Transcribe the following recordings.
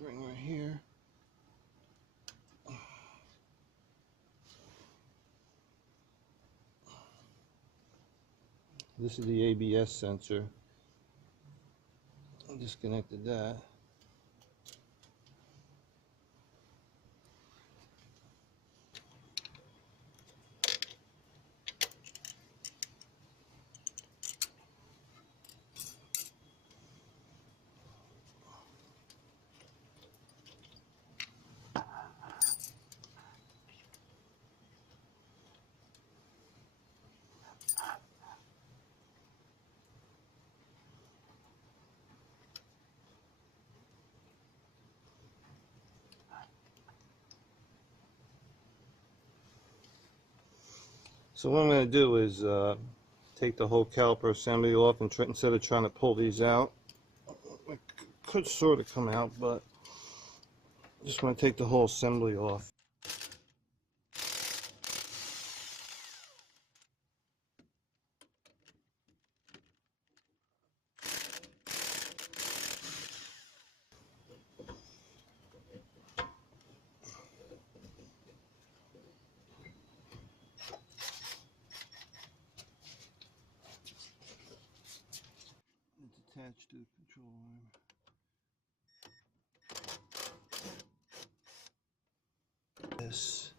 ring right here. This is the ABS sensor. I disconnected that. So what I'm going to do is take the whole caliper assembly off, and instead of trying to pull these out, it could sort of come out, but I just want to take the whole assembly off. It's attached to the control arm. This.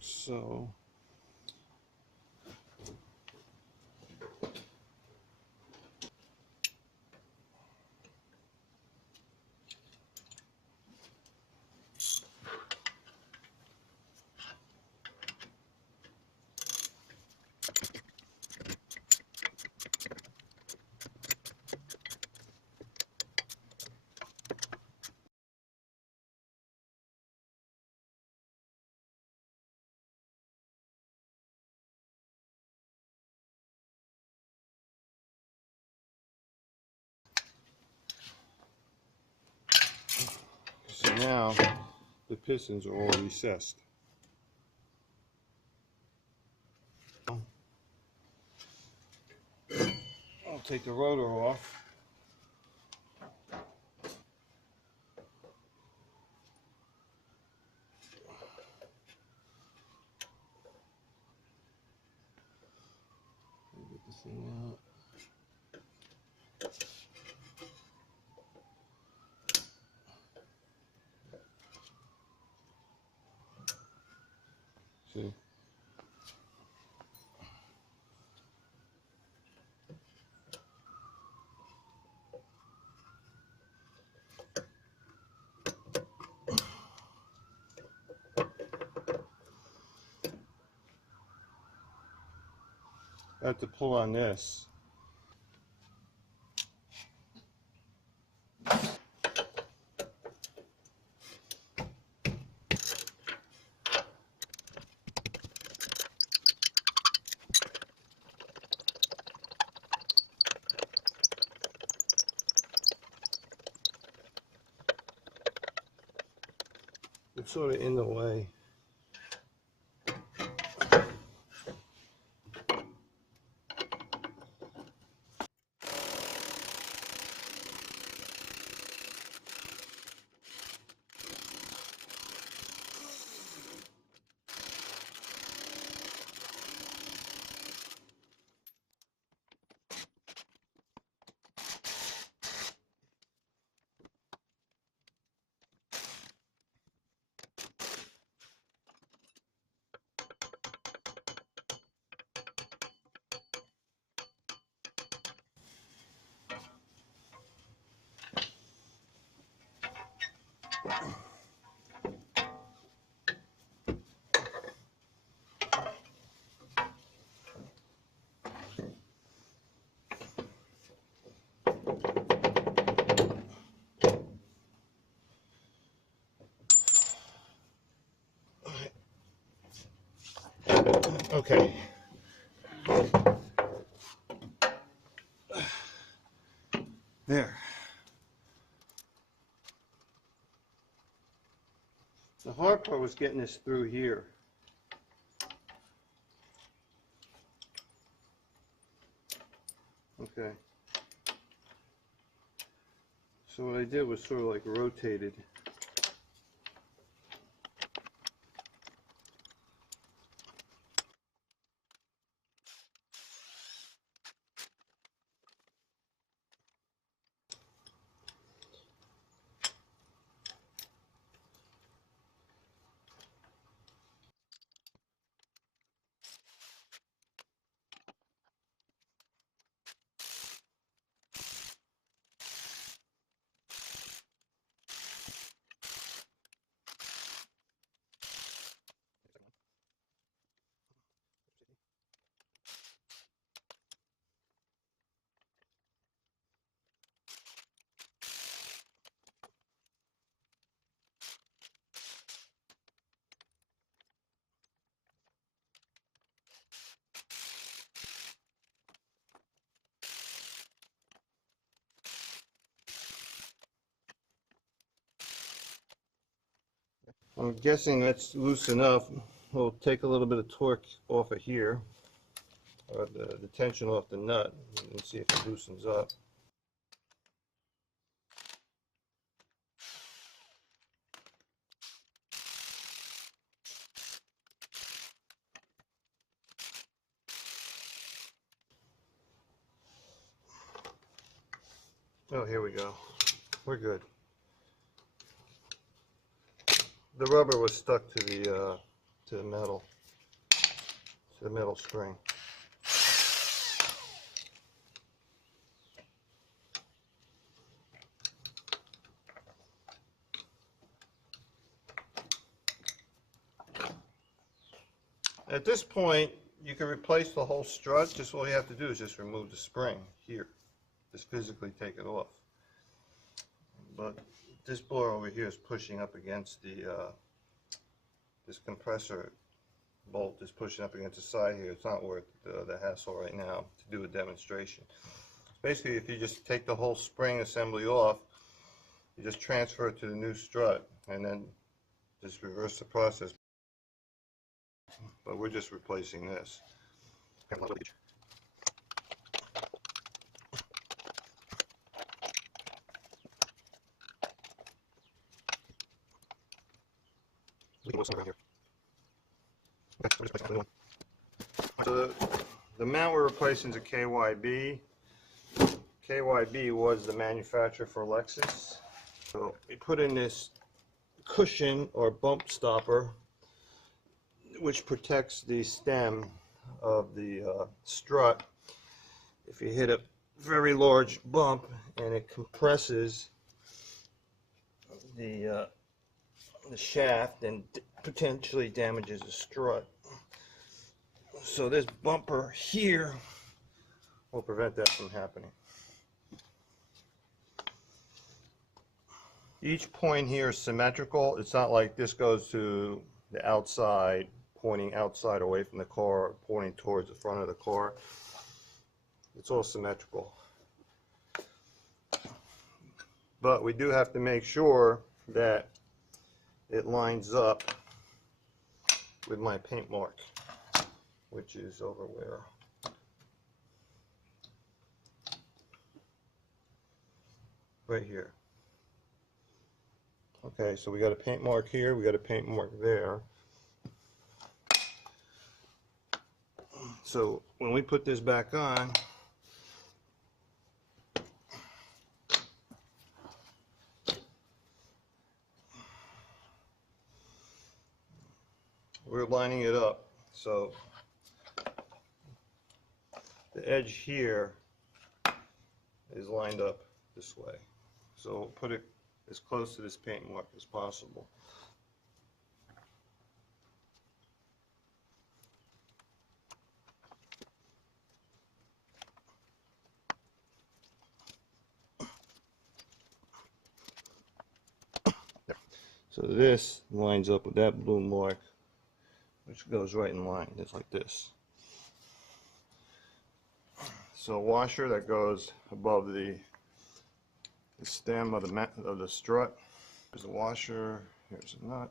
So now the pistons are all recessed. I'll take the rotor off. Get this thing out. See? I have to pull on this. It's sort of in the way. Okay. There. The hard part was getting this through here. Okay. So what I did was sort of like rotated. I'm guessing that's loose enough. We'll take a little bit of torque off of here, or the tension off the nut, and see if it loosens up. Oh, here we go. We're good. The rubber was stuck to the metal spring. At this point, you can replace the whole strut. Just all you have to do is just remove the spring here. Just physically take it off. But this blower over here is pushing up against this compressor bolt is pushing up against the side here. It's not worth the hassle right now to do a demonstration. Basically, if you just take the whole spring assembly off, you just transfer it to the new strut and then just reverse the process. But we're just replacing this. So the mount we're replacing is a KYB. KYB was the manufacturer for Lexus. So we put in this cushion or bump stopper, which protects the stem of the strut. If you hit a very large bump, and it compresses the shaft and potentially damages the strut. So this bumper here will prevent that from happening. Each point here is symmetrical. It's not like this goes to the outside, pointing outside away from the car, pointing towards the front of the car. It's all symmetrical. But we do have to make sure that it lines up with my paint mark, which is over where? Right here. Okay, so we got a paint mark here, we got a paint mark there. So when we put this back on, we're lining it up. So the edge here is lined up this way. So we'll put it as close to this paint mark as possible. There. So this lines up with that blue mark, which goes right in line, just like this. So a washer that goes above the stem of the strut. There's a washer, here's a nut.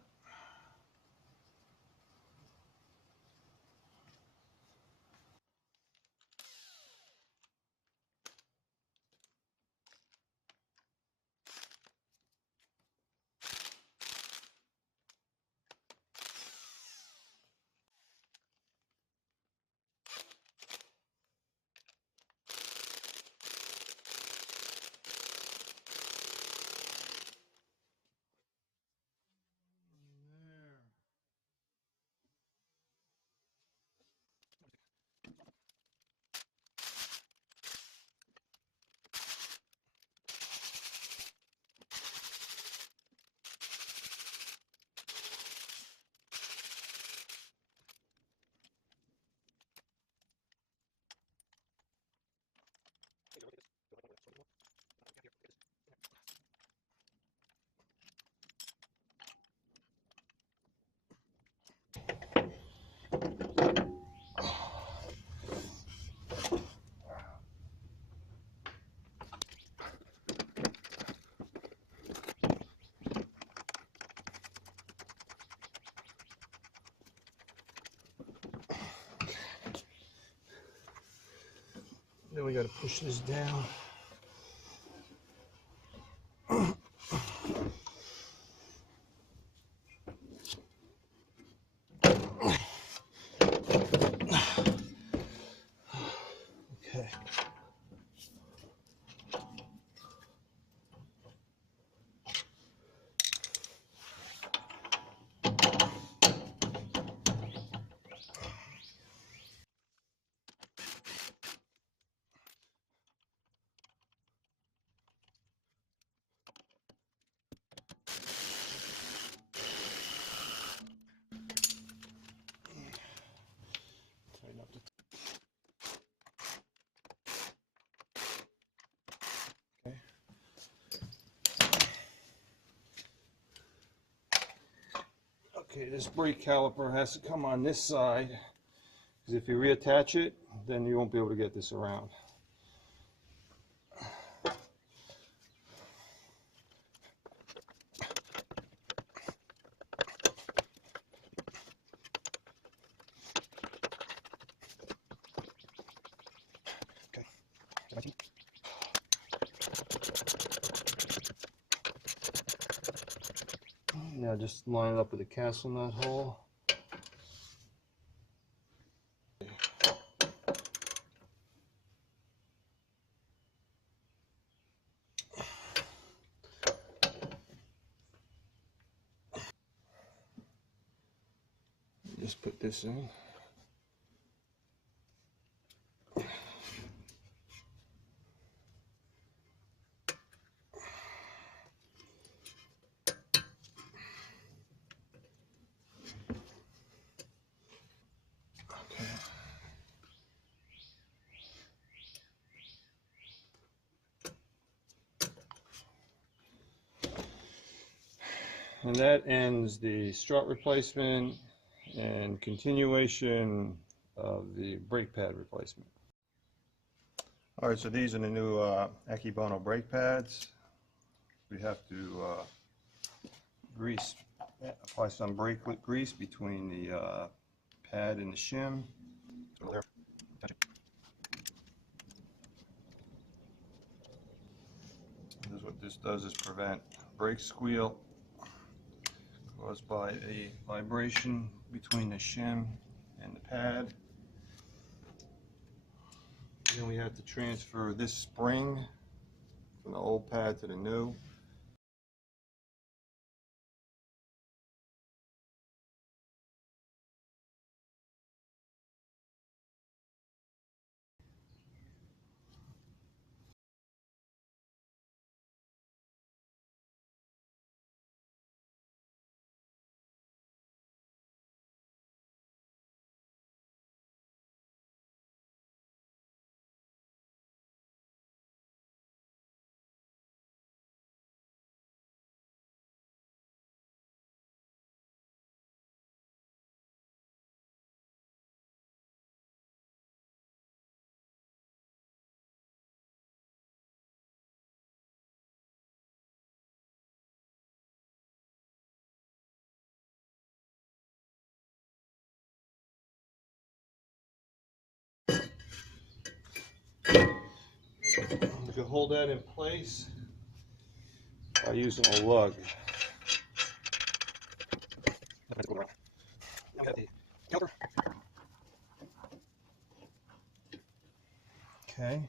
Then we got to push this down. Okay. Tighten up the Okay, this brake caliper has to come on this side, because if you reattach it, then you won't be able to get this around. Okay. Now just line it up with a castle nut hole. Just put this in. And that ends the strut replacement and continuation of the brake pad replacement. Alright, so these are the new Akebono brake pads. We have to apply some brake grease between the pad and the shim. What this does is prevent brake squeal caused by a vibration between the shim and the pad. Then we have to transfer this spring from the old pad to the new. You can hold that in place by using a lug. Okay.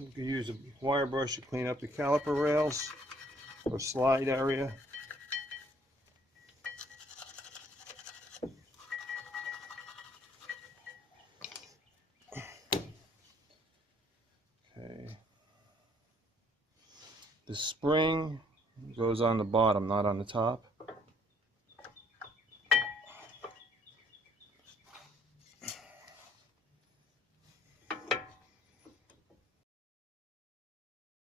You can use a wire brush to clean up the caliper rails or slide area. Okay. The spring goes on the bottom, not on the top.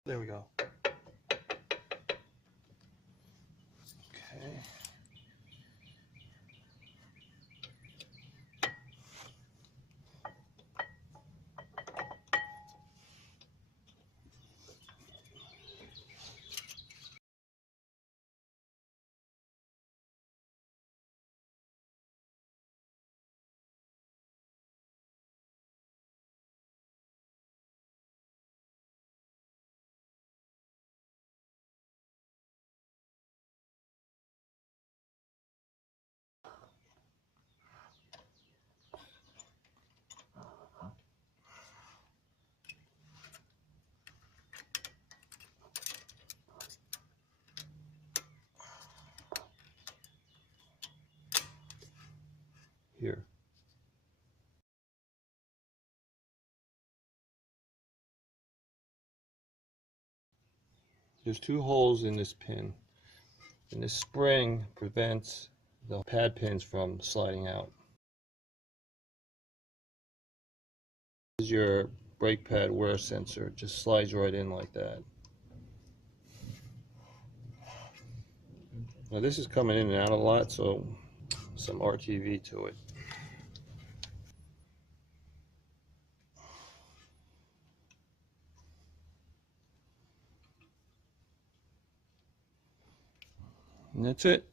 There we go. Okay. here. There's 2 holes in this pin, and this spring prevents the pad pins from sliding out. This is your brake pad wear sensor. It just slides right in like that. Now this is coming in and out a lot, so some RTV to it. And that's it.